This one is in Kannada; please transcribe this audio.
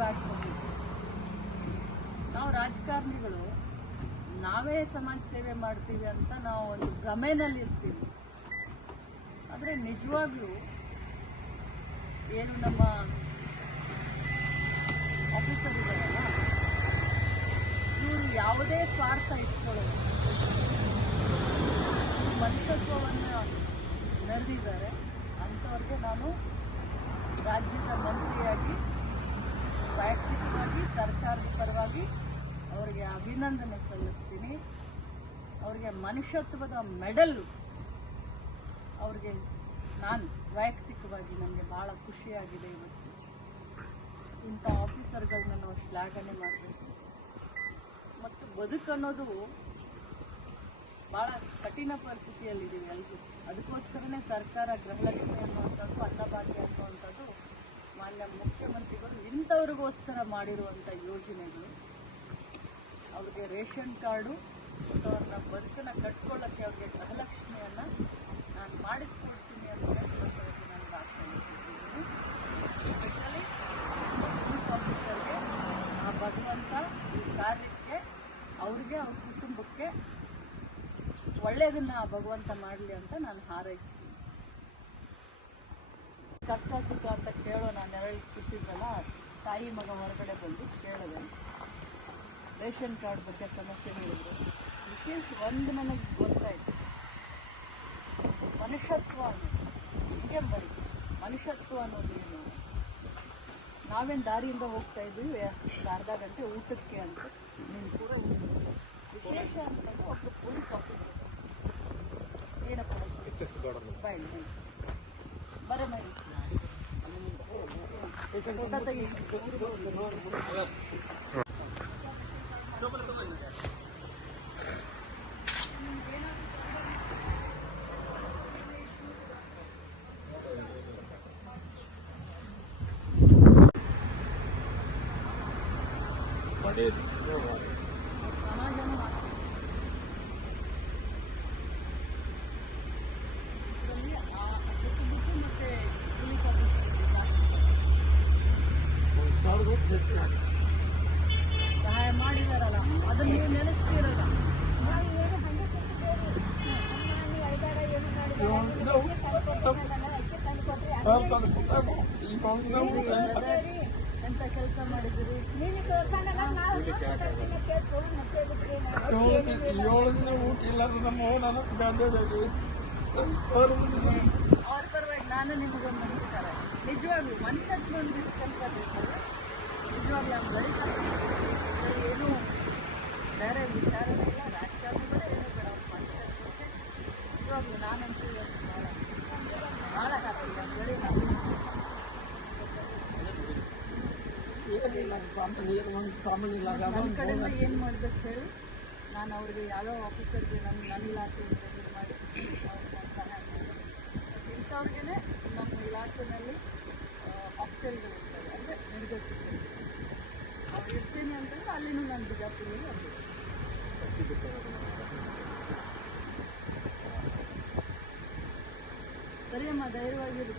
ಬಂದಿದ್ದು ನಾವು ರಾಜಕಾರಣಿಗಳು ನಾವೇ ಸಮಾಜ ಸೇವೆ ಮಾಡ್ತೀವಿ ಅಂತ ನಾವು ಒಂದು ಭ್ರಮೆನಲ್ಲಿ ಇರ್ತೀವಿ. ಆದರೆ ನಿಜವಾಗ್ಲೂ ಏನು ನಮ್ಮ ಆಫೀಸರ್ ಇದ್ದಾರಲ್ಲ, ಇವರು ಯಾವುದೇ ಸ್ವಾರ್ಥ ಇಟ್ಕೊಳ್ಳೋದು ಮನುಷ್ಯತ್ವವನ್ನು ನೆರೆದಿದ್ದಾರೆ ಅಂಥವ್ರಿಗೆ ನಾನು ರಾಜ್ಯದ ಮಂತ್ರಿಯಾಗಿ ವೈಯಕ್ತಿಕವಾಗಿ ಸರ್ಕಾರದ ಪರವಾಗಿ ಅವರಿಗೆ ಅಭಿನಂದನೆ ಸಲ್ಲಿಸ್ತೀನಿ. ಅವರಿಗೆ ಮನುಷ್ಯತ್ವದ ಮೆಡಲ್ ಅವ್ರಿಗೆ ನಾನು ವೈಯಕ್ತಿಕವಾಗಿ ನನಗೆ ಭಾಳ ಖುಷಿಯಾಗಿದೆ ಇವತ್ತು. ಇಂಥ ಆಫೀಸರ್ಗಳನ್ನ ನಾವು ಶ್ಲಾಘನೆ ಮಾಡಬೇಕು. ಮತ್ತು ಬದುಕನ್ನೋದು ಭಾಳ ಕಠಿಣ ಪರಿಸ್ಥಿತಿಯಲ್ಲಿದೆ ಎಲ್ಲರೂ ಅದಕ್ಕೋಸ್ಕರನೇ ಸರ್ಕಾರ ಗೃಹಲಕ್ಷ್ಮಿ ಅನ್ನುವಂಥದ್ದು, ಅನ್ನಭಾಗ್ಯ ಅನ್ನುವಂಥದ್ದು ಮಾನ್ಯ ಮುಖ್ಯಮಂತ್ರಿಗಳು ಇಂಥವ್ರಿಗೋಸ್ಕರ ಮಾಡಿರುವಂಥ ಯೋಜನೆಗಳು. ಅವ್ರಿಗೆ ರೇಷನ್ ಕಾರ್ಡು ಮತ್ತು ಅವ್ರನ್ನ ಬದುಕನ್ನು ಕಟ್ಕೊಳ್ಳೋಕ್ಕೆ ಅವ್ರಿಗೆ ಗೃಹಲಕ್ಷ್ಮಿಯನ್ನು ನಾನು ಮಾಡಿಸ್ಕೊಡ್ತೀನಿ ಅಂತ ಹೇಳ್ಕೊಳ್ತಾರೆ ನನಗೆ ಇಟ್ಟಿದ್ದೀನಿ ಸ್ಪೆಷಲಿ ಪೊಲೀಸ್ ಆಫೀಸರ್ಗೆ ಆ ಭಗವಂತ ಈ ಕಾರ್ಯಕ್ಕೆ, ಅವ್ರಿಗೆ, ಅವ್ರ ಕುಟುಂಬಕ್ಕೆ ಒಳ್ಳೆಯದನ್ನು ಆ ಭಗವಂತ ಮಾಡಲಿ ಅಂತ ನಾನು ಹಾರೈಸ್ತೀನಿ. ಕಷ್ಟ ಸುಖ ಅಂತ ಕೇಳೋ ನಾನು ಎರಡು ಕೂತಿದ್ವಲ್ಲ ತಾಯಿ ಮಗ ಹೊರಗಡೆ ಬಂದು ಕೇಳಿದೆ. ರೇಷನ್ ಕಾರ್ಡ್ ಬಗ್ಗೆ ಸಮಸ್ಯೆ ಹೇಳಿದ್ರು. ವಿಶೇಷ ಒಂದು ನನಗೆ ಗೊತ್ತಾಯಿತು ಮನುಷ್ಯತ್ವ ಅನ್ನೋದು. ಹೀಗೆ ಬರಿ ಮನುಷ್ಯತ್ವ ಅನ್ನೋದು ಏನು? ನಾವೇನು ದಾರಿಯಿಂದ ಹೋಗ್ತಾ ಇದ್ವಿ ಒಂದು ಅರ್ಧ ಗಂಟೆ ಊಟಕ್ಕೆ ಅಂತ ನೀನು ಕೂಡ ಊಟ ವಿಶೇಷ ಅಂತಂದ್ರೆ ಒಬ್ಬರು ಪೊಲೀಸ್ ಆಫೀಸರ್. ಏನಪ್ಪ? ಬಾಯ್ ಬರ ಮರಿ పడేది సమాజం ಸಹಾಯ ಮಾಡಿದಾರಲ್ಲ, ಅದನ್ನ ನೀವು ನೆನೆಸ್ತೀರಲ್ಲ. ಎಂತ ಕೆಲಸ ಮಾಡಿದಿರಿ ಅವ್ರ ಪರವಾಗಿ ನಾನು ನಿಮಗೊಂದು ನಮಸ್ಕಾರ ನಿಜವಾಗ್ಲೂ ಮನುಷ್ಯತ್ವ ಒಂದು ಕಲ್ಪಬೇಕಲ್ಲ ಅವ್ನು ಬೆಳಿತಾರೆ ಅದ್ರಲ್ಲಿ ಏನು ಬೇರೆ ಇಲ್ಲ ರಾಜಕಾರಣ ಬೇಡ ಏನೂ ಬೇಡ ಅವ್ರ ಮನುಷ್ಯತ್ವಕ್ಕೆ ನಿಜವಾಗ್ಲೂ ನಾನಂತೂ ಇವತ್ತು ಭಾಳ ಅವ್ನು ಬೆಳಿ ನನ್ನ ಕಡೆಯಿಂದ ಏನು ಮಾಡಬೇಕು ಹೇಳಿ. ನಾನು ಅವ್ರಿಗೆ ಯಾವ್ಯಾವ ಆಫೀಸರ್ಗೆ ನನ್ನ ನನ್ನ ಇಲಾಖೆಯಿಂದ ಇದು ಮಾಡಿ ಅವ್ರಿಗೆ ಸಹಾಯ ಮಾಡೋದು ಇಂಥವ್ರಿಗೆ ನಮ್ಮ ಇಲಾಖೆಯಲ್ಲಿ ಹಾಸ್ಟೆಲ್ಗಳು ಇರ್ತವೆ. ಅಂದರೆ ನಿರ್ಗತಿಕರು ಇರ್ತೀನಿ ಅಂತಂದ್ರೆ ಅಲ್ಲಿನೂ ನಾನು ಬಿಜಾಪುರಲ್ಲಿ ಸರಿ ಸರಿಯಮ್ಮ ಧೈರ್ಯವಾಗಿರು.